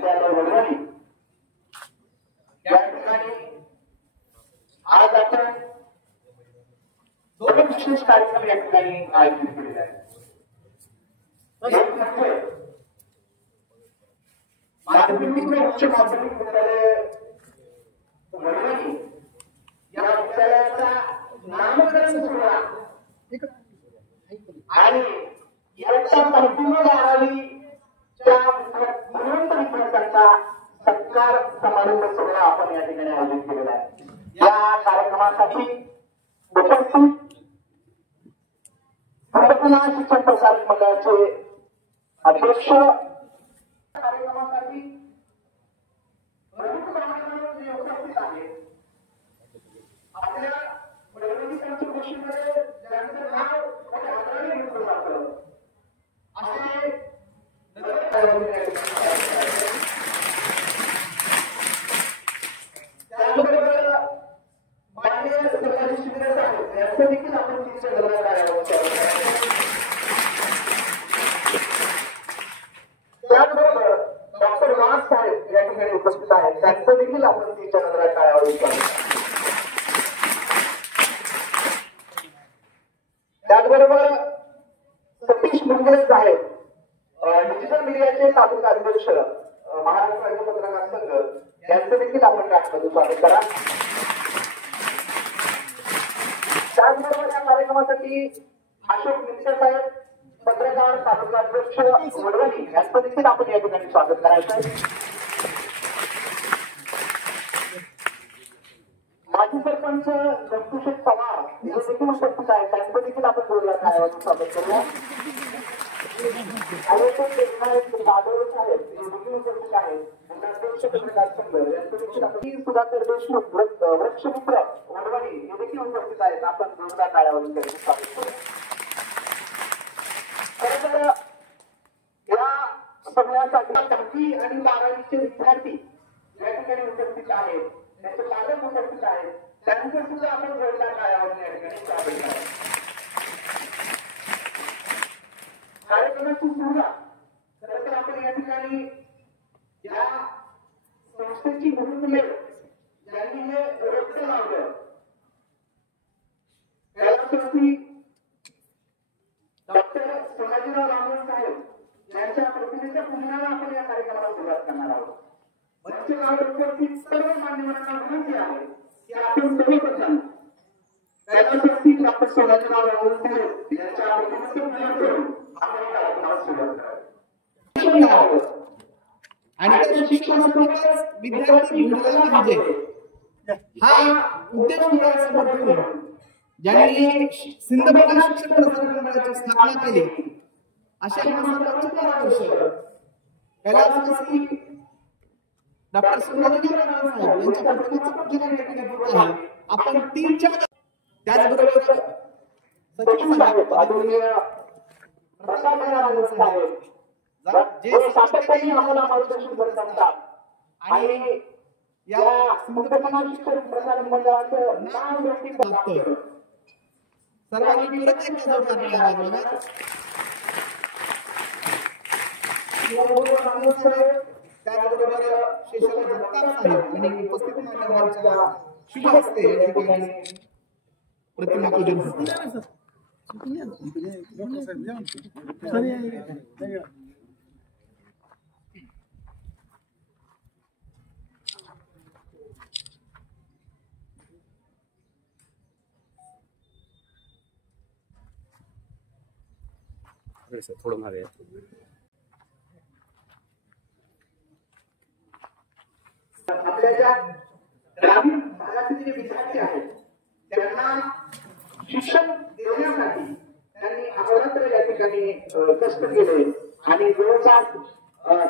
विद्यालय वडवणी या ठिकाणी आज आपण दोन विशेष कार्यक्रम या ठिकाणी आयोजित केलेले आहेत. एक म्हणजे माध्यमिक व उच्च माध्यमिक विद्यालय वडवणी या विद्यालयाचा नामकरण सोहळा आणि इयत्ता 11वीच्या गुणवंत विद्यार्थ्यांचा सत्कार समारंभ सोहळा आपण या ठिकाणी आयोजित केलेला आहे. या कार्यक्रमासाठी उपस्थित संघटना शिक्षण प्रसारक मंडळाचे अध्यक्ष कार्यक्रमासाठी प्रमुख मान्यवर जे उपस्थित आहेत आपल्या वडवणी पंचक्रोशीमध्ये ज्यांचं नाव आदराने घेतलं जातं असे त्याबरोबर माननीय सरकारी शिबिर आहेत यांचं देखील आपण तिथे गौरव करावा. त्याचबरोबर डॉक्टर वाघ साहेब या ठिकाणी उपस्थित आहेत त्यांचं देखील आपण तिच्या नजरात टाळावं. त्याचबरोबर सतीश मुंगळे साहेब डिजिटल मीडियाचे सामाजिक अध्यक्ष महाराष्ट्र राज्य पत्रकार संघ यांचं देखील आपण राष्ट्रपती स्वागत करा. त्याचबरोबर या कार्यक्रमासाठी अशोक मिश्र साहेब पत्रकार सामाजिक अध्यक्ष वडवणी यांचं देखील आपण या ठिकाणी स्वागत करायचं. माजी सरपंच दत्तूशेठ पवार हे देखील उपस्थित आहेत त्यांचं देखील आपण बोलण्यात स्वागत करूया. बादल साहेब हे देखील उपस्थित आहेत अध्यक्ष पत्रकार संघ यांचं देखील आपण सुधाकर देशमुख वृक्षमित्र वडवणी हे देखील उपस्थित आहेत आपण जोरदार टाळ्यावर स्वागत करूया. खरं तर या सगळ्यासाठी 10वी आणि 12वीचे विद्यार्थी या ठिकाणी उपस्थित आहेत त्यांचे पालक उपस्थित आहेत त्यांचं सुद्धा आपण जोरदार टाळ्यावर या ठिकाणी स्वागत करा. कार्यक्रमाची सुरुवात खरं तर आपण या ठिकाणी या संस्थेची भूमिका ज्यांनी हे रोपटे लावलं त्याला डॉक्टर सोनाजीराव रामन साहेब यांच्या प्रतिमेच्या पूजनाला आपण या कार्यक्रमाला सुरुवात करणार आहोत. मंचगाव उपस्थित सर्व मान्यवरांना विनंती आहे की आपण सर्वप्रथम त्याच्यासाठी डॉक्टर सोनाजीराव रामन साहेब यांच्या प्रतिमेचं पूजन करून आपण या कार्यक्रमाला सुरुवात करावी आणि त्या शिक्षणासोबतच विद्यार्थी घडवला पाहिजे हा उद्देश मुळासमोर ठेवून ज्यांनी सिंधुदुर्ग शिक्षण प्रसारक मंडळाची स्थापना केली अशा माणसाला 4 वर्ष कैलासवासी डॉक्टर सोनाजीराव रामन साहेब यांच्या प्रतिमेचं पूजन करण्यात आहे. आपण 3-4 त्याचबरोबर सचिव साहेब आदरणीय प्रसाद रामन साहेब जे सातत्याने आम्हाला मार्गदर्शन करत असतात आणि या सिंधुदुर्ग शिक्षण प्रसारक मंडळाचं नाव व्यक्ती लागतं सर्वांनी परत एकदा जोरदार त्याचबरोबर शेषाला जगताप साहेब आणि उपस्थित मान्यवरांच्या शुभ हस्ते या ठिकाणी प्रतिमा पूजन होतं. थोडं मागे आपल्या ज्या ग्रामीण भागातील जे विद्यार्थी आहेत त्यांना शिक्षण देण्यासाठी त्यांनी अहोरात्र या ठिकाणी कष्ट केले आणि जवळपास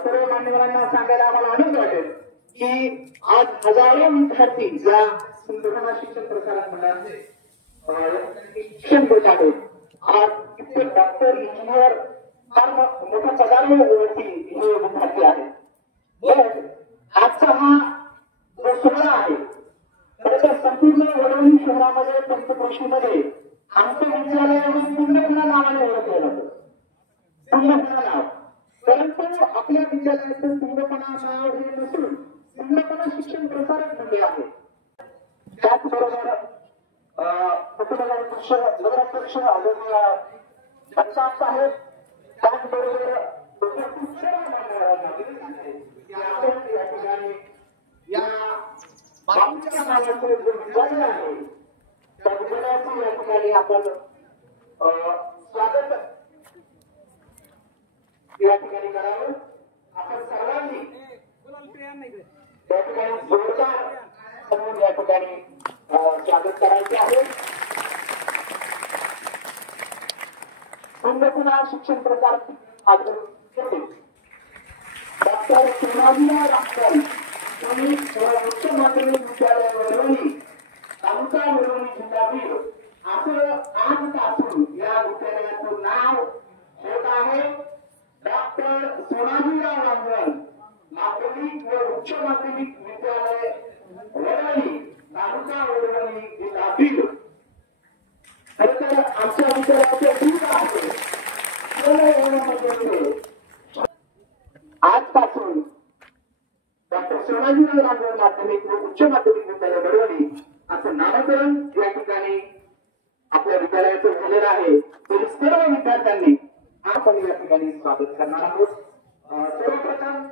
सर्व मान्यवरांना सांगायला आम्हाला आनंद वाटेल की आज हजारो विद्यार्थी या सिंधुदुर्ग शिक्षण प्रसारक मंडळाचे शिक्षण देत आहेत. आज कित्येक डॉक्टर इंजिनियर फार मोठ्या पदावरती हे विद्यार्थी आहेत. आजचा हा जो सोहळा आहे तर संपूर्ण वडवणी शहरामध्ये पंचक्रोशीमध्ये आमचं विद्यालय पूर्णपणे नावाने ओळखलं जातं. पूर्णपणे नाव परंतु आपल्या विद्यालयाचं पूर्णपणे भिन्नपणा नाव हे नसून भिन्नपणा शिक्षण प्रसारक मंडळ आहे. त्याचबरोबर उपनगराध्यक्ष नगराध्यक्ष आदरणीय जगताप साहेब, त्याचबरोबर उपस्थित सर्व मान्यवरांना विनंती आहे की आपण या ठिकाणी या बापूच्या नावाचे जे विद्यालय आहे त्या विद्यालयाचे या ठिकाणी आपण स्वागत या ठिकाणी करावं. आपण सर्वांनी त्या ठिकाणी जोरदार म्हणून या ठिकाणी स्वागत करायचे आहे. पुन्हा शिक्षण प्रसार डॉक्टर शिवाजीराव रामकर यांनी उच्च माध्यमिक विद्यालय वरवणी तालुका वरवणी जिल्हा बीड असं आजपासून या विद्यालयाचं नाव होत आहे. डॉक्टर सोनाजीराव रामकर माध्यमिक व उच्च माध्यमिक विद्यालय वरवणी तालुका वरवणी जिल्हा बीड. खरं तर आमच्या विद्यालयाचे दूध आहे आजपासून डॉक्टर सोनाजीराव रामकर माध्यमिक व उच्च माध्यमिक विद्यालय वरवणी असं नामकरण या ठिकाणी आपल्या विद्यालयाचं झालेलं आहे. तरी सर्व विद्यार्थ्यांनी आपण या ठिकाणी स्वागत करणार आहोत. सर्वप्रथम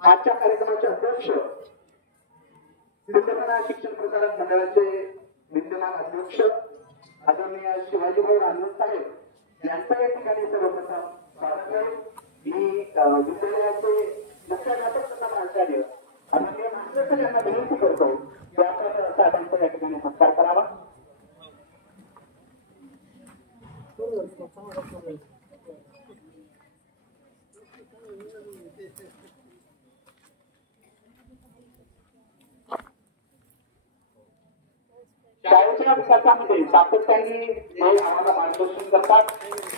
आजच्या कार्यक्रमाचे अध्यक्ष भिन्नपणा शिक्षण प्रसारक मंडळाचे विद्यमान अध्यक्ष आदरणीय शिवाजीभाऊ रामकर साहेब यांचं या ठिकाणी सर्वप्रथम स्वागत आहे. मी विद्यालयाचे मुख्याध्यापक तथा प्राचार्य आदरणीय मास्टर यांना विनंती करतो की आपण साहेबांचा या ठिकाणी सत्कार करावा. शाळेच्या विकासामध्ये सातत्याने हे आम्हाला मार्गदर्शन करतात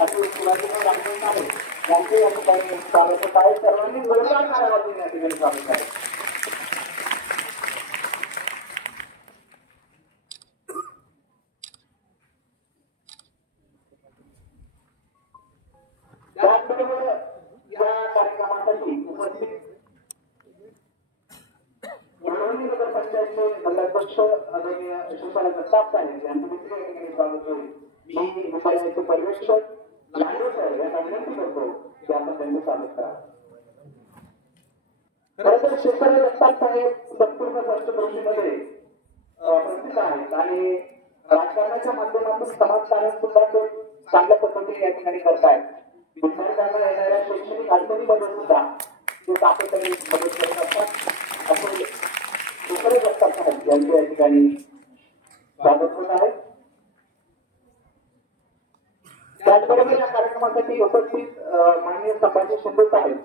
असे शिवाजीराव रामकर साहेब यांचे या ठिकाणी स्वागत आहे. सर्वांनी जोरदार नाराबाजी या ठिकाणी स्वागत आहे. त्याचबरोबर या कार्यक्रमासाठी उपस्थित वरवणी नगर पंचायतचे नगराध्यक्ष आदरणीय शिवपाल जगताप साहेब यांचं देखील या ठिकाणी स्वागत होईल. मी विद्यालयाचे पर्यवेक्षक लांडे साहेब यांना विनंती करतो की आपण त्यांचे स्वागत करा. खरं तर शिवपाल जगताप साहेब संपूर्ण पंचक्रोशीमध्ये प्रसिद्ध आहेत आणि राजकारणाच्या माध्यमातून समाजकारण सुद्धा ते चांगल्या पद्धतीने या ठिकाणी करतायत. विद्यार्थ्यांना येणाऱ्या शैक्षणिक अडचणीमध्ये सुद्धा ते सातत्याने मदत करत असतात. आपण दुसरे जगताप साहेब यांचे या ठिकाणी स्वागत होत आहे. त्याचबरोबर या कार्यक्रमासाठी उपस्थित माननीय संभाजी शिंदे साहेब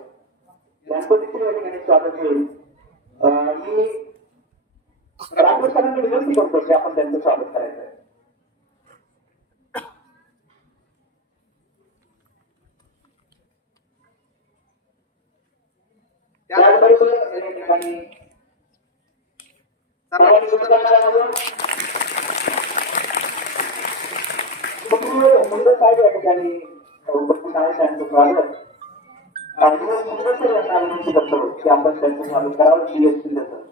यांचं देखील या ठिकाणी स्वागत होईल. मी रामकर साहेबांना विनंती करतो की आपण त्यांचं स्वागत करायचं आहे. त्याचबरोबर या ठिकाणी मुंडे साहेब या ठिकाणी उपस्थित आहेत. त्यांचं स्वागत मुंडे सर यांना विनंती करतो की आपण त्यांचं स्वागत करावं. शिंदे सर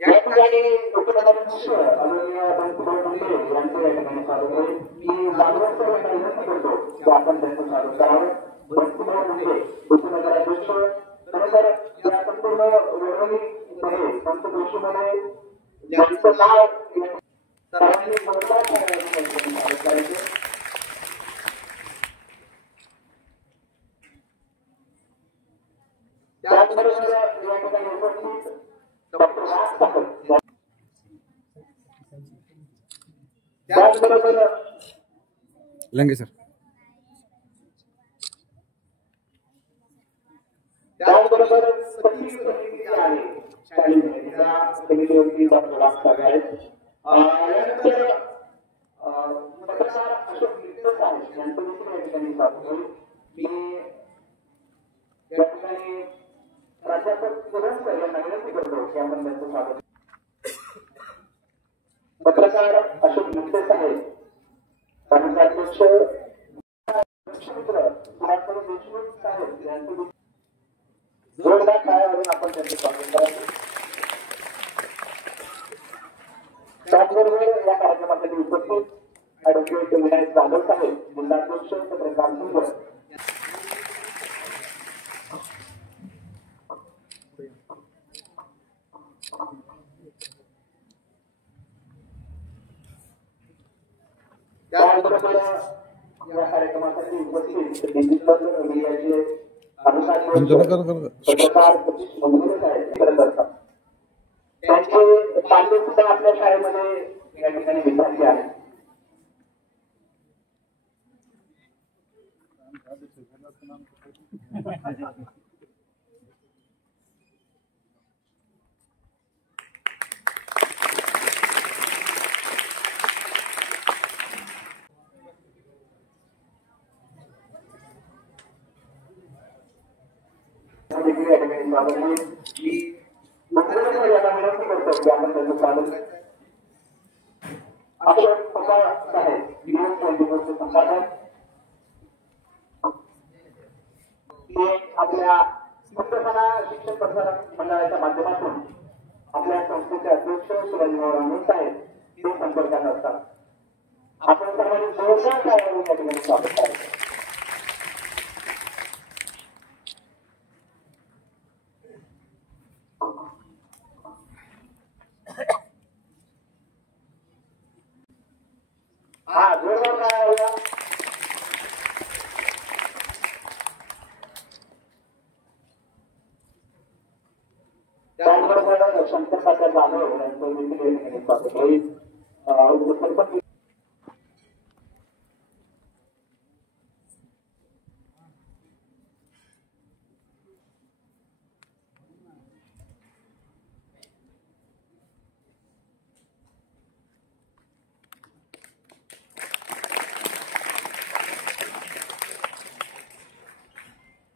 या ठिकाणी उपनगराध्यक्ष आदरणीय बंकुभाऊ मुंडे यांचं या ठिकाणी स्वागत होईल. मी जागृत सर यांना विनंती करतो की आपण त्यांचं स्वागत करावं. बंकुभाऊ मुंडे उपनगराध्यक्ष. खरंतर या संपूर्ण वरवणीमध्ये पंचक्रोशीमध्ये ज्यांचं नाव सर्वांनी जोरदार स्वागत करायचं. त्याचबरोबर या ठिकाणी उपस्थित डॉक्टर राज साहेब त्याचबरोबर लंगे सर त्याचबरोबर समिती आहे शाळेमध्ये त्या समितीवरती डॉक्टर राज साहेब आहेत. यानंतर पत्रकार अशोक मित्र साहेब यांचं देखील या ठिकाणी स्वागत होईल. मी या ठिकाणी प्राध्यापक सर यांना विनंती करतो की आपण त्यांचं स्वागत. जिल्हाध्यक्ष मित्र सुभाषराव देशमुख साहेब यांचं जोरदार टाळ्यावरून आपण त्यांचे स्वागत करायचे. त्याचबरोबर या कार्यक्रमासाठी उपस्थित ॲडव्होकेट विनायक जाधव साहेब जिल्हाध्यक्ष पत्रकार संघ त्याचबरोबर या कार्यक्रमासाठी उपस्थित डिजिटल मीडियाचे पत्रकार मंजुळे साहेब करत असतात. त्यांचे पालक सुद्धा आपल्या शाळेमध्ये या ठिकाणी विद्यार्थी आहेत. आपल्या शिक्षण प्रसारक मंडळाच्या माध्यमातून आपल्या संस्थेचे अध्यक्ष शिवाजीराव साहेब ते संपर्कात असतात. आपण सर्वांनी जोरदार टाळ्या या ठिकाणी स्वागत करायचं. हा जोरदार टाळ्या. त्याचबरोबर शंकरराव जाधव यांचं देखील स्वागत होईल.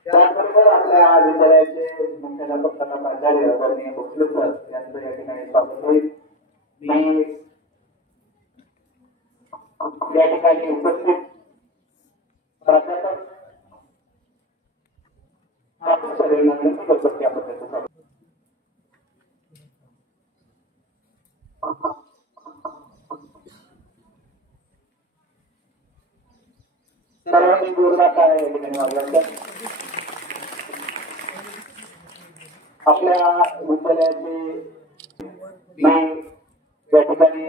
त्याचबरोबर आपल्या विद्यालयाचे मुख्याध्यापक तथा प्राचार्य आदरणीय भोसले सर यांचं या ठिकाणी स्वागत होईल. मी या ठिकाणी उपस्थित प्राध्यापक ठाकूर सर यांना विनंती करतो की आपण त्याचं स्वागत. सर्वांनी जोरदार टाळ्या या ठिकाणी वाजवायच्या. आपल्या विद्यालयाचे या ठिकाणी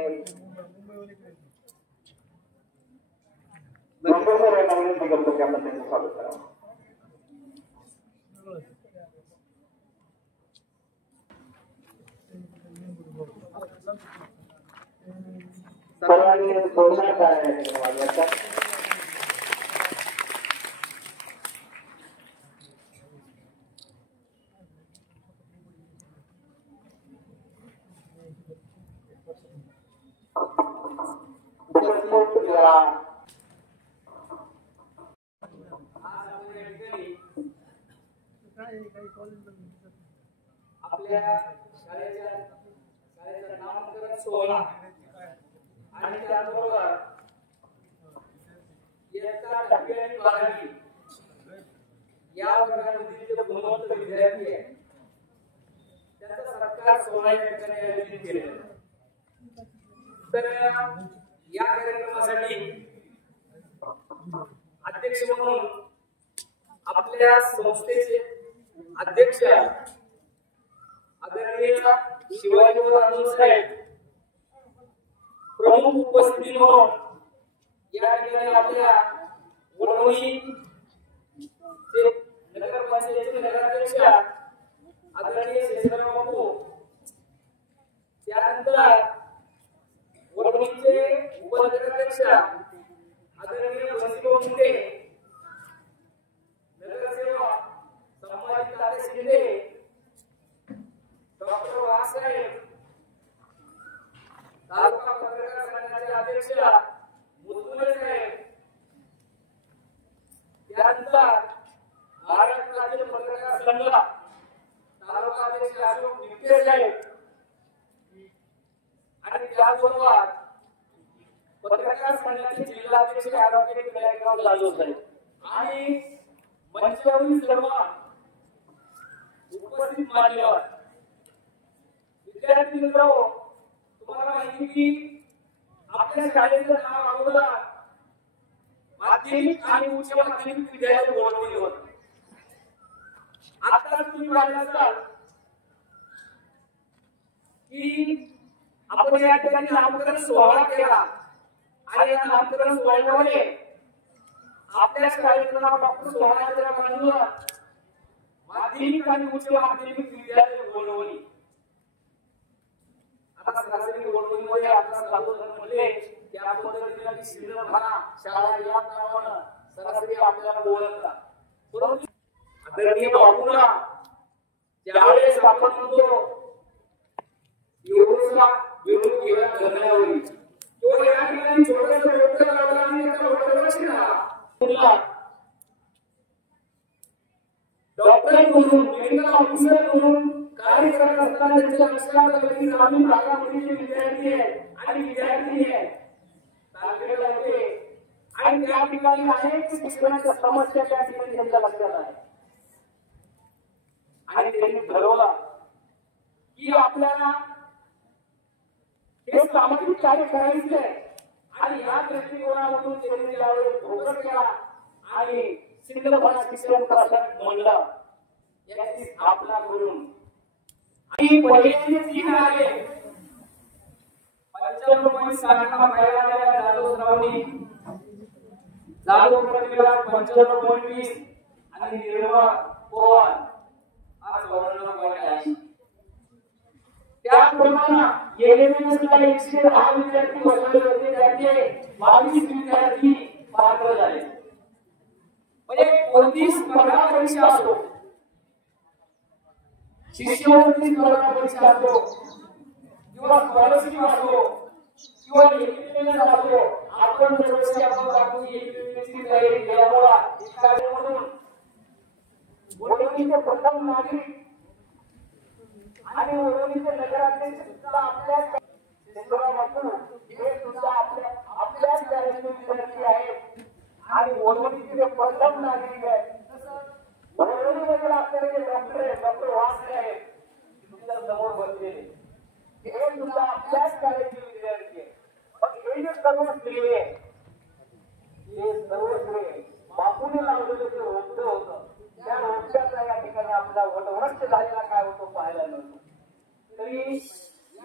यांना विनंती करतो की आपण त्यांचं स्वागत करावं. सर्वांनी जोरदार टाळ्या या ठिकाणी वाजवायच्या. आपल्या शाळेचा नामकरण सोहळा आणि त्याबरोबर इयत्ता 10वी आणि 12वी या वर्गामधील जे गुणवंत विद्यार्थी आहेत त्यांचा सत्कार सोहळा या ठिकाणी आयोजित केलेला आहे. तर या कार्यक्रमासाठी अध्यक्ष म्हणून आपल्या संस्थेचे अध्यक्ष आदरणीय शिवाजीराव साहेब प्रमुख उपस्थिती म्हणून या ठिकाणी आपल्या वडवणी नगरपंचायतीचे नगराध्यक्ष आदरणीय शेषराव बापू, त्यानंतर वडवणीचे उपनगराध्यक्ष आदरणीय बंसीभाऊ मुंडे, नगरसेवक संभाजी तात्या शिंदे, डॉक्टर वाघसाहेब, तालुका पत्रकार संघाचे अध्यक्ष मुस्तुमे साहेब, त्यानंतर महाराष्ट्र राज्य पत्रकार संघ तालुका अध्यक्ष अशोक निकटे साहेब आणि त्याचबरोबर पत्रकार संघाचे जिल्हाध्यक्ष ऍडव्होकेट विनायकराव जाधव साहेब आणि मंचावरील सर्व उपस्थित मान्यवर विद्यार्थी मित्र, तुम्हाला माहिती की आपल्या शाळेचं नाव अगोदर माध्यमिक आणि उच्च माध्यमिक विद्यालय बोलवले होते. आता तुम्ही पाहिलं असाल की आपण या ठिकाणी नामकरण सोहळा केला आणि या नामकरण सोहळ्यामध्ये आपल्या शाळेचं नाव डॉक्टर सोहळ्याच्या बाजूला माध्यमिक आणि उच्च माध्यमिक विद्यालय बोलवली. आता सरासरी बोलवणीमध्ये आपला चालू म्हणले की आपण पद्धतीने श्रीरामभाना शाळा या नावानं सरासरी आपल्याला बोलवतात. परंतु आदरणीय बापूंना ज्यावेळेस आपण म्हणतो एवढा विरोध केला धरण्यावरील तो या ठिकाणी छोट्याशा डोक्याला लावला आणि त्याचा वटवृक्ष झाला. डॉक्टर म्हणून मेडिकल ऑफिसर म्हणून कार्य करत असताना त्यांच्या लक्षात आलं की ग्रामीण भागामध्ये जे विद्यार्थी आहेत आणि विद्यार्थी आहेत तालुक्याला होते आणि त्या ठिकाणी अनेक शिक्षणाच्या समस्या त्या ठिकाणी त्यांच्या लक्षात आहे आणि त्यांनी ठरवलं की आपल्याला हे सामाजिक कार्य करायचे आहे आणि या दृष्टिकोनामधून त्यांनी यावेळेस भोकर केला आणि श्रीरामभाना शिक्षण प्रसारक मंडळ याची स्थापना करून आणि पहिले 3 आले 95.6 महिला जाधव श्रावणी जाधव प्रतिभा 95.20 आणि निर्मळ पवार आज 94.80. त्याप्रमाणे एलएमएसला 110 विद्यार्थी बसवले होते, त्याचे 22 विद्यार्थी पात्र झाले. म्हणजे कोणतीच स्पर्धा परीक्षा असो, शिष्यवृत्ती स्पर्धा परीक्षा असो किंवा स्कॉलरशिप असो किंवा एज्युकेशन असो, आपण दरवर्षी आपण दाखवून एज्युकेशनची तयारी केल्यामुळे एखाद्यामधून वडोदीचे प्रथम नागरिक आणि वडोदीचे नगराध्यक्ष सुद्धा आपल्या हे सुद्धा आपल्याच शाळेचे विद्यार्थी आहेत आणि वडोदीचे प्रथम नागरिक आहेत. वडोदीमध्ये आपल्याकडे डॉक्टर वासले आहेत तुमच्या समोर बसलेले, हे सुद्धा आपल्याच शाळेचे विद्यार्थी आहेत. पण हे जे सर्व श्रेय हे सर्व श्रेय बापूने लावलेलं जे रोपटं होतं त्या रोपट्याचा या ठिकाणी आपला वटवृक्ष झालेला काय होतो पाहायला मिळतो. तरी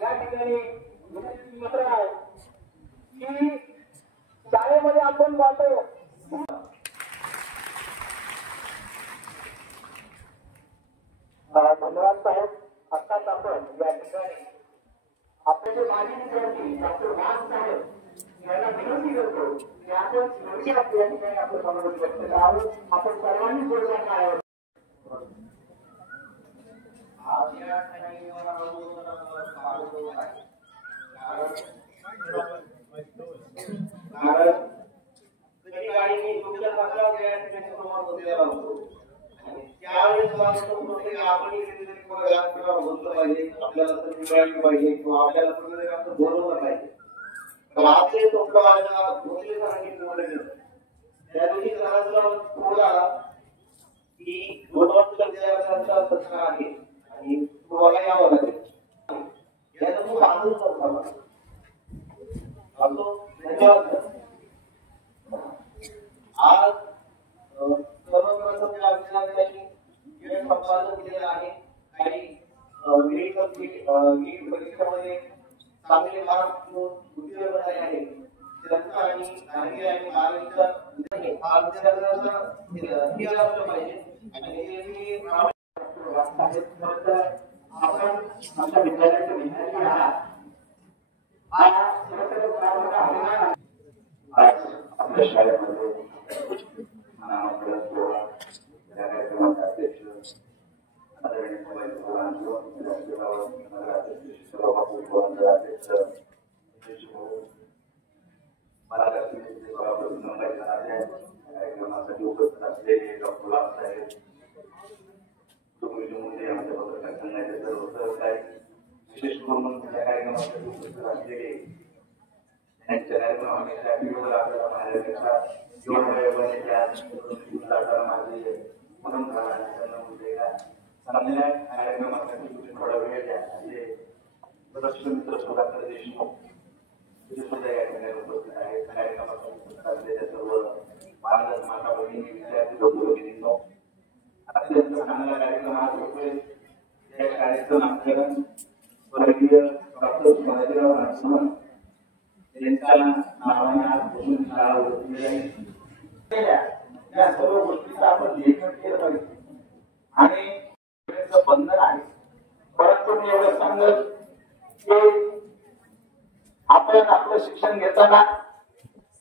या ठिकाणी मित्र आहे की शाळेमध्ये आपण पाहतो धन्यवाद साहेब. आताच आपण या ठिकाणी आपले जे माजी विद्यार्थी डॉक्टर वाघ साहेब यांना विनंती करतो की आपण शेवटी आपल्या ठिकाणी आपलं समावेश व्यक्त करावं. आपण सर्वांनी जोडल्या काय कधी काही तुमच्या पत्रावर या ठिकाणी समोर बसलेला होतो त्यावेळेस आपण बोललं पाहिजे, आपल्याला तर पाहिजे किंवा आपल्याला बोलवलं पाहिजे. आपले त्या दिवशी फोन आला की सत्कार आहे आणि तुम्हाला यावं लागेल. याचा खूप आनंद झाला. धन्यवाद. आज सर्वप्रथम या विद्यार्थ्यांनी संपादन केलेलं आहे. काही नीट परीक्षेमध्ये चांगले मार्क उत्तीर्ण झाले आहे त्यांचा आणि आणि महाराष्ट्र हा विद्यार्थ्यांचा पाहिजे आणि आपण आमच्या विद्यालयाचे विद्यार्थी आहात. आपल्या शाळेमध्ये कार्यक्रमासाठी उपस्थित असलेले डॉक्टर वाघ साहेब, संघाचे सर्व सहकारी, विशेष करून त्या कार्यक्रमासाठी उपस्थित असलेले त्यांच्या कार्यक्रम हमेशा टीव्हीवर आपल्याला पाहायला मिळतात. माझे म्हणून चांगल्या कार्यक्रमासाठी तुम्ही थोडा वेळ द्या असे सदस्य मित्र सुधाकर देशमुख सुद्धा या ठिकाणी उपस्थित आहेत. कार्यक्रमाच्या सर्व बालक माता भगिनी विद्यार्थी लोकप्रतिनिधींनो अत्यंत चांगला कार्यक्रम आज होतोय. या शाळेचं नामकरण स्वर्गीय डॉक्टर शिवाजीराव राजकुमार यांच्या नावाने आजपासून शाळा उघडली जाईल. या सर्व गोष्टीचा आपण लेखन केलं पाहिजे आणि बंधन आहे. परंतु मी एवढं सांगेल की आपण आपलं शिक्षण घेताना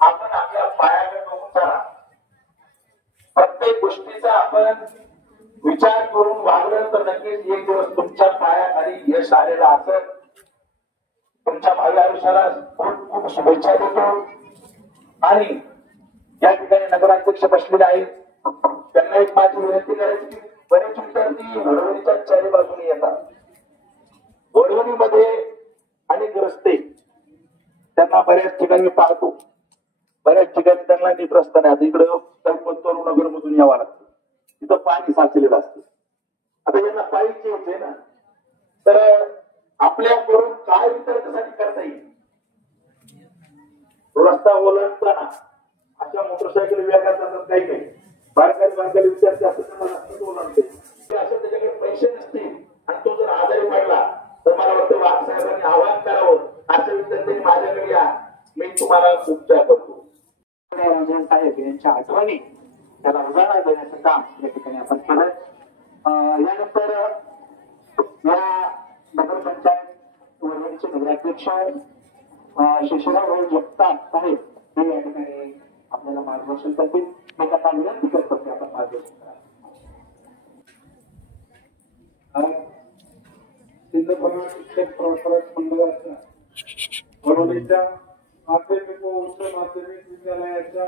आपण आपल्या पायावर बघून चाला. प्रत्येक गोष्टीचा आपण विचार करून वागलं तर नक्कीच एक दिवस तुमच्या पायाखाली यश आलेलं असेल. तुमच्या भावी आयुष्याला खूप खूप शुभेच्छा देतो. आणि या ठिकाणी नगराध्यक्ष बसलेले आहेत. त्यांना एक माझी विनंती करायची की बरेच विद्यार्थी वडवणीच्या चारी बाजूने येतात. वडवणीमध्ये अनेक रस्ते त्यांना बऱ्याच ठिकाणी मी पाहतो. बऱ्याच ठिकाणी त्यांना नीट रस्ता नाही. आता इकडं नगर मधून यावं लागतं. तिथं पाणी साचलेलं असतं. आता यांना पायीची यायचंय ना, तर आपल्याकडून काय विद्यार्थ्यासाठी करता येईल. रस्ता ओलांडताना अशा मोटरसायकल वेगात जातात काही काही बारकाई विद्यार्थी असतात त्यांना रस्ता ओलांडते. असं त्याच्याकडे पैसे नसतील आणि तो जर आजारी पडला तर मला वाटतं वाघ साहेबांनी आवाहन करावं, अशा विद्यार्थ्यांनी माझ्याकडे या, मी तुम्हाला उपचार करतो. रंजन साहेब यांच्या आठवणी त्याला उजाळा देण्याचं काम या ठिकाणी आपण केलं. यानंतर या नगरपंचायत वडवणीचे नगराध्यक्ष शिशिराभाऊ जगताप साहेब हे या ठिकाणी आपल्याला मार्गदर्शन करतील. मी त्यांना विनंती करतो की आपण मार्गदर्शन करा. सिंधफणा शिक्षक प्रोत्साहक मंडळाच्या वडवणीच्या माध्यमिक व उच्च माध्यमिक विद्यालयाच्या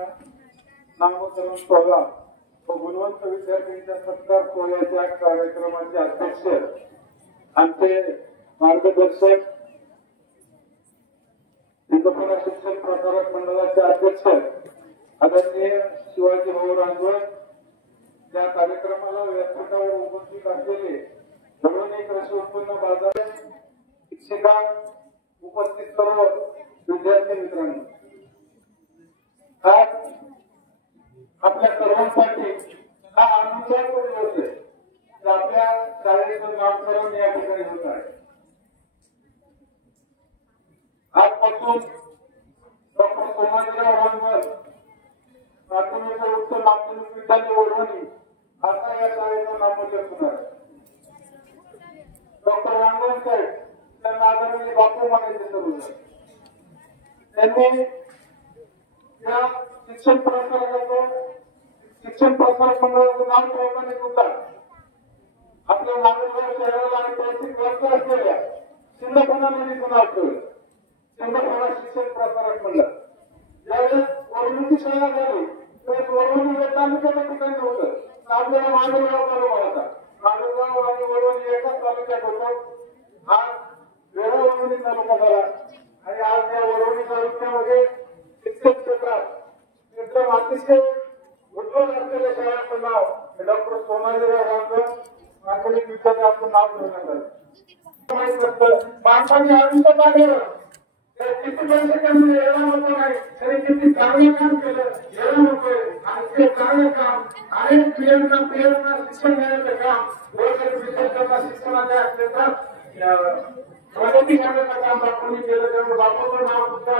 नामकरण सोहळा व गुणवंत विद्यार्थ्यांच्या सत्कार सोहळ्याच्या कार्यक्रमाचे अध्यक्ष आमचे मार्गदर्शक सिंधफणा शिक्षक प्रसारक मंडळाचे अध्यक्ष आदरणीय शिवाजी भाऊ रांजवळ, या कार्यक्रमाला व्यासपीठावर उपस्थित असलेले वडवणी कृषी उत्पन्न बाजार शिक्षिका, उपस्थित सर्व विद्यार्थी मित्रांनो, आज आपल्या सर्वांसाठी हा आनंदाचा दिवस आहे. आपल्या शाळेचं नामकरण या ठिकाणी होत आहे. आजपासून डॉक्टर सोमाजीराव रांजवळ प्राथमिक व उच्च माध्यमिक विद्यालय वडवणी आता या शाळेचं नामकरण होणार आहे. डॉक्टर रांजवळ साहेब त्यांना आदरणीय बापू म्हणायचे सर्व. त्यांनी या शिक्षण प्रसारक मंडळाचं नाव ठेवताना सुद्धा आपल्या नागपूर शहराला ऐतिहासिक वारसा असलेल्या सिंधफणा नदीचं नाव ठेवलं. सिंधफणा शिक्षण प्रसारक मंडळ. ज्यावेळेस वडवणीची शाळा झाली त्यावेळेस वडवणी या तालुक्याच्या ठिकाणी होतं. आपल्याला मांडरगाव तालुका होता. मांडरगाव आणि वडवणी एकाच तालुक्यात होतं. हा वेगळा वडवणी तालुका झाला आणि आज या वडवणी तालुक्यामध्ये शिक्षण क्षेत्रात एकदम अतिशय उज्ज्वल असलेल्या शाळेचं नाव डॉक्टर सोमाजीराव रांजवळ प्राथमिक विद्यालयाचं नाव ठेवण्यात आलं. माणसाने आयुष्यात आलेलं किती पैसे कमी यायला नको नाही, तरी किती चांगलं काम केलं यायला नकोय. आणि ते चांगलं काम अनेक पिढ्यांना शिक्षण देण्याचं काम विद्यार्थ्यांना शिक्षणाच्या क्षेत्रात प्रगती करण्याचं काम बापूंनी केलं. त्यामुळे बापूचं नाव सुद्धा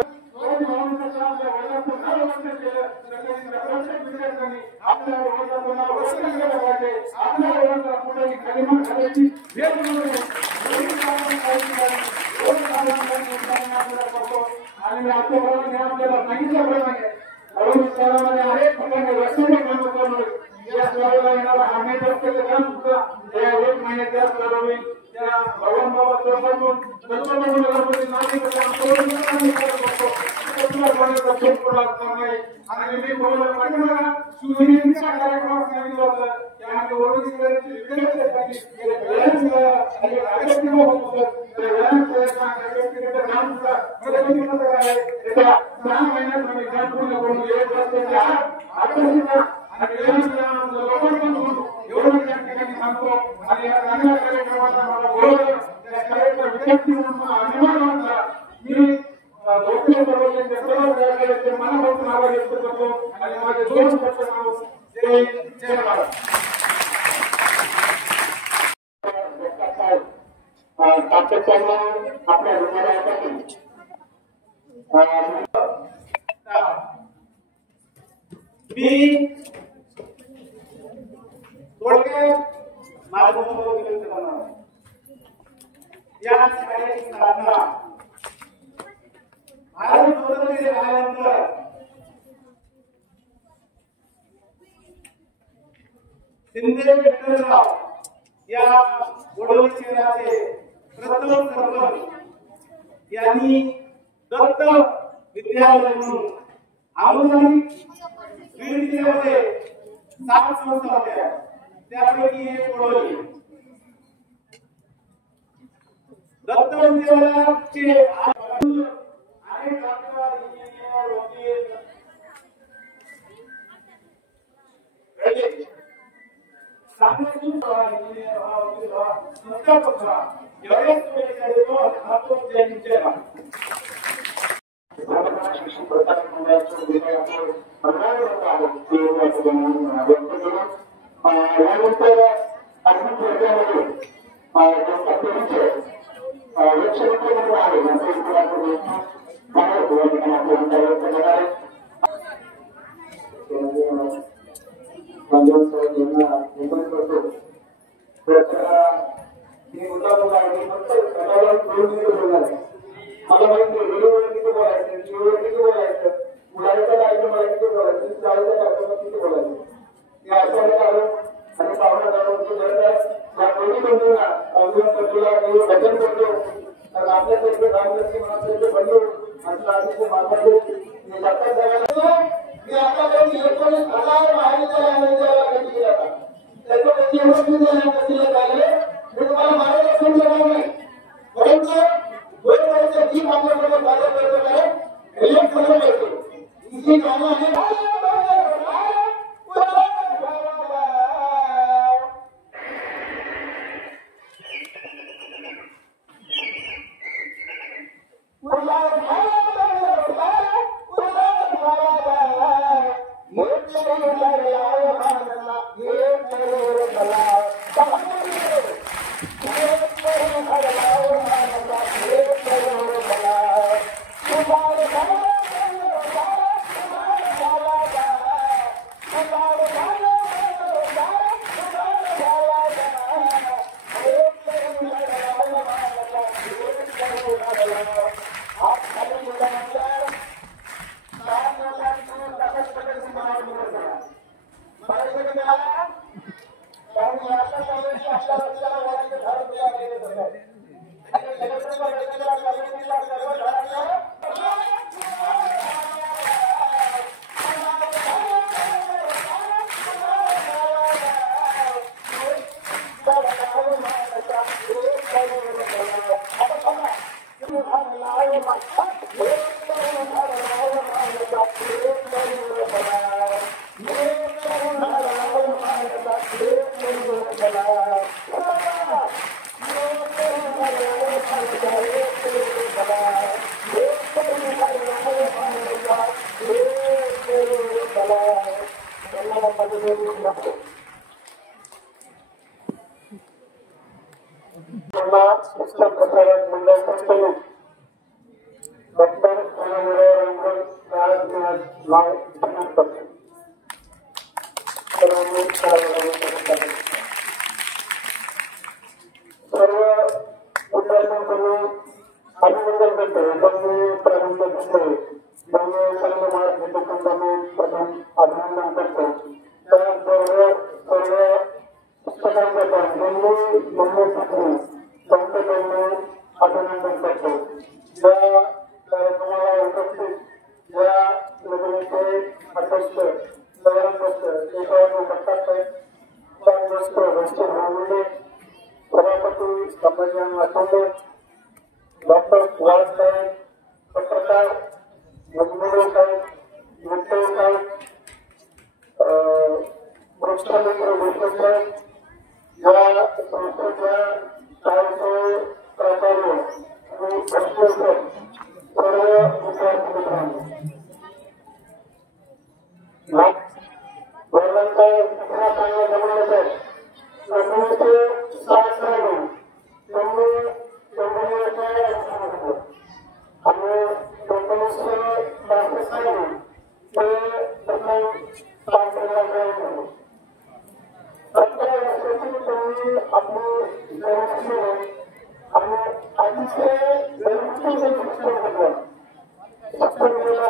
विद्यार्थ्यांनी आपल्या वर्गाचं नाव रोशन केलं पाहिजे. आपल्या वर्गाला पुढे कलिमा घालायची आणि मी आपल्या वर्गाने आपल्याला सांगितल्याप्रमाणे वडवणी शहरामध्ये अनेक ठिकाणी रस्त्याने काम चालू आहे. या शहराला येणारा आम्ही रस्त्याचं काम सुद्धा या 1 महिन्याच्या चालू होईल. त्या भगवान बाबा चौकातून आणि मी बोलला पाठीमागा शिवजयंतीच्या कार्यक्रमात सांगितलं होतं की आम्ही वडवणीकरांची विद्यार्थ्यांसाठी काम सुद्धा येत्या 6 महिन्यात तुम्ही काम पूर्ण करून 1 वर्षाच्या आत आकर्षित आणि वेळापत्रकाचं लोकांपण होऊन एवढं त्या ठिकाणी सांगतो. आणि या चांगल्या कार्यक्रमाला मला बोलवलं, त्या शाळेचा विद्यार्थी म्हणून अभिमान वाटला. मी भोसले सर्वजण सर्व सहकार्याचे मनापासून आभार व्यक्त करतो आणि माझे 2 शब्द सांगू. जय भारत. सातत्याने आपल्या रुग्णालयासाठी मी थोडक्यात माझं अनुभव व्यक्त करणार आहे. या शाळेची स्थापना भारत स्वतंत्र झाल्यानंतर शिंदे विठ्ठलराव या वडोली शहराचे प्रथम सरपंच यांनी दत्त विद्यालय म्हणून अनुदानित बीड जिल्ह्यामध्ये 7 संस्था होत्या, त्यापैकी एक वडोली दत्त विद्यालयाचे अनेक डॉक्टर, इंजिनियर, वकील, शिक्षण प्रसारक मंडळाचे विषय आपण 15 वर्ष आहेत ते व्यक्त केलं. यानंतर अनेक वर्गामध्ये त्यांचा परिचय लक्षवेधी म्हणून आहे यांचा इतिहास या ठिकाणी आपल्या व्यक्त करणार आहे. मला माहिती वेळेवर किती बोलायचं, जीववर किती बोलायचं, मुलांच्या कार्यक्रमाला किती बोलायचं, शाळेच्या कार्यक्रमात किती बोलायचं, हे अशा काढून आणि पाहुणा जाऊन गरज आहे. या दोन्ही बंधूंना अवघड पडलेला काही वचन करतो, कारण आपल्यासारखे रामदर्शी मनासारखे बंधू आपल्या आधीचे माताचे हे लक्षात द्यायला मी आतापर्यंत 19,000 महाविद्यालयामध्ये गेला होता. त्याच्यापैकी एवढं विद्यालयामध्ये झाले मी तुम्हाला मार्गदर्शन करणार नाही, परंतु वेळेवरचे जी आपल्याकडे कार्य करत आहे हे खरं येते जी कामं आहे. शिक्षण प्रसारक मंडळाचे डॉक्टर सर्व विद्यार्थ्यांकडून अभिनंदन करतो. त्यांनी प्रारंभ घेतले, त्यांनी सर्व महाराष्ट्राने प्रथम अभिनंदन करतो. त्याचबरोबर सर्व शिक्षकांकडून त्यांच्याकडून अभिनंदन करतो. या कार्यक्रमाला उपस्थित या योजनेचे अध्यक्ष सभापती संभाजी डॉक्टर सुभाष साहेब, पत्रकार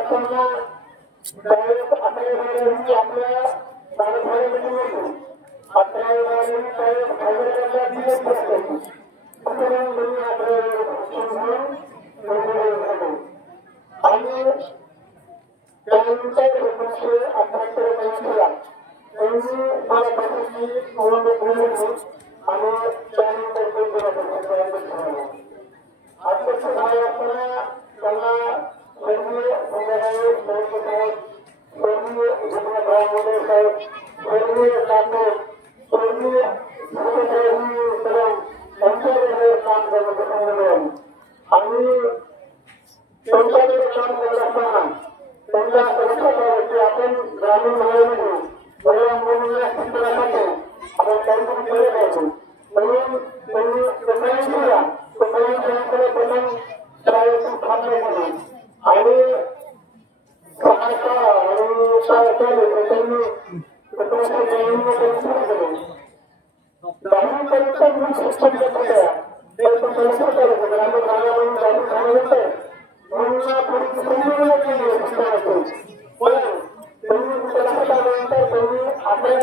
असताना त्यावेळेस 11 आपल्या बाळाभाईमध्ये होतो. 11 त्यावेळेस भाईला दिवस असायची. आणि त्यानंतर 1911 त्यांनी मला प्रसिद्धी निवडणूक मिळवली आणि त्यानंतर अध्यक्ष झाले असताना त्यांना स्वर्गीय संग्रहालय साहेब, स्वर्गीय गोपीनाथराव मोरे साहेब, स्वर्गीय लाटोर, स्वर्गीय कदम यांच्याकडे काम करण्याचं संमेलन आणि त्यांच्याकडे काम करत असताना त्यांच्या लक्षात आलं की आपण ग्रामीण भागामध्ये वेगळ्या मुलींना शिक्षणासाठी आपण काहीतरी केलं पाहिजे. म्हणून त्यांनी स्वतःकडे प्रथम शाळेची स्थापना केली आणि सहायता आणि शाळा केली त्यांनी स्वतःच्या जमिनीमध्ये सुरू केले. 10वी पर्यंत शिक्षण घेत होत्या ते संस्था करत होते. ग्रामीण भागामधून जाणून झाल्यानंतर मुलींना थोडी समजून केली शिक्षणाची. पण त्यांनी लक्षात आल्यानंतर त्यांनी 11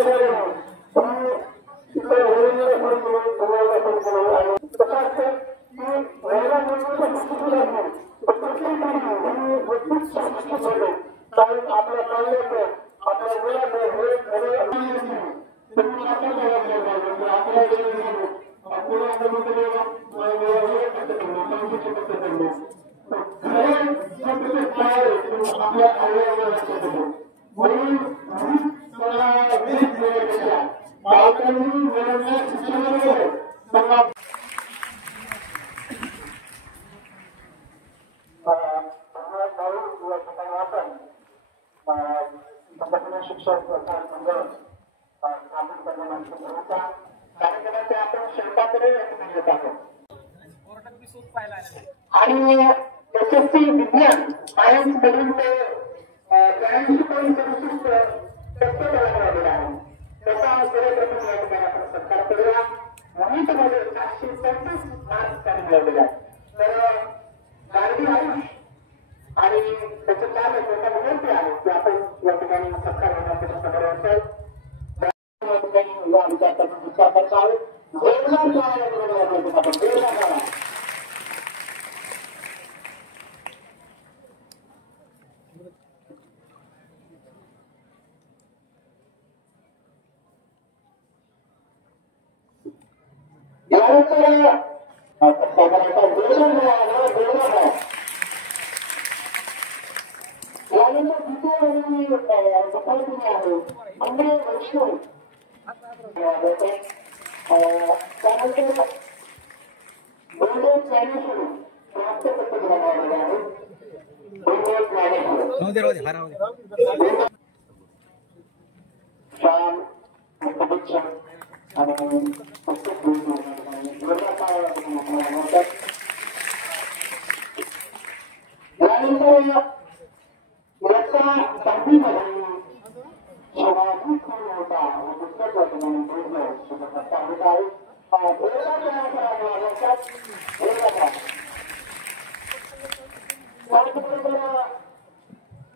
तिथे वडिलांना फोन केले, मुलांना फोन केले आणि कसं असतं की महिला मुलींच्या शिक्षित असणे प्रत्येक शिक्षित झाले कारण आपल्या पाल्याचं आपल्या मुलाचं हे आपल्या बालकांनी मुलांना शिक्षणामध्ये त्यांना शिक्षक कार्यक्रमाचे आपण शिल्पाकडे घेत आहोत आणि SSC विज्ञान सायन्स मधून ते 83.67 टक्के मिळालेला आहे. त्याचा सर्वप्रथम या ठिकाणी आपण सत्कार करूया. गणितमध्ये 725 मार्क्स त्यांनी मिळवलेले आहेत. तर गारवी आयुष आणि त्याचे काम त्याचा विनंती आहे की आपण या ठिकाणी सत्कार होण्यासाठी समोर असेल या ठिकाणी विचार करता आहोत.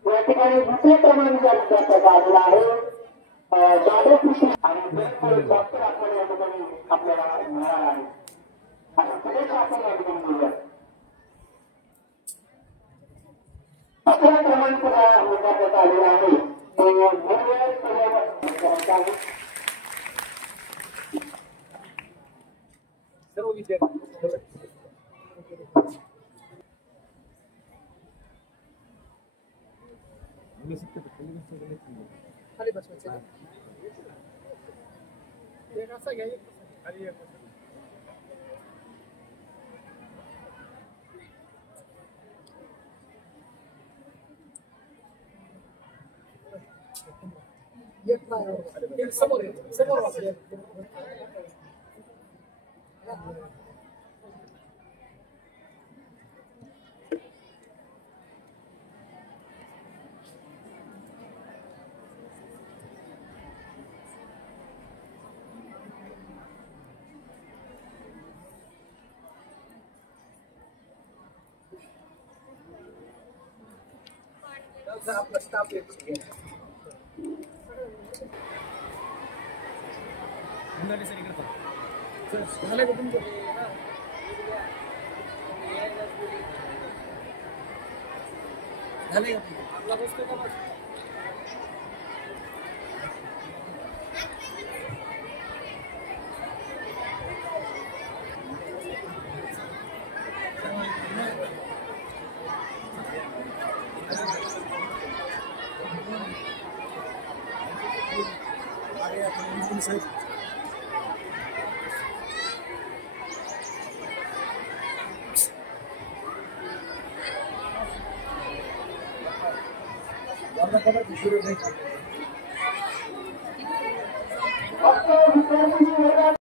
या ठिकाणी दुसरे क्रमांक आलेला आहे जाधव कृषी आणि डॉक्टर आपण या ठिकाणी आपल्याला मिळाला आहे आणि सुरेश आपण या ठिकाणी बोलूया. 11 क्रमांक देण्यात आलेला आहे सर्व विद्यार्थी खाली बसवायचं एक असा घ्या खाली एक समोर समोर आपला स्टाफ येतो झाले आपला बसतो का आपको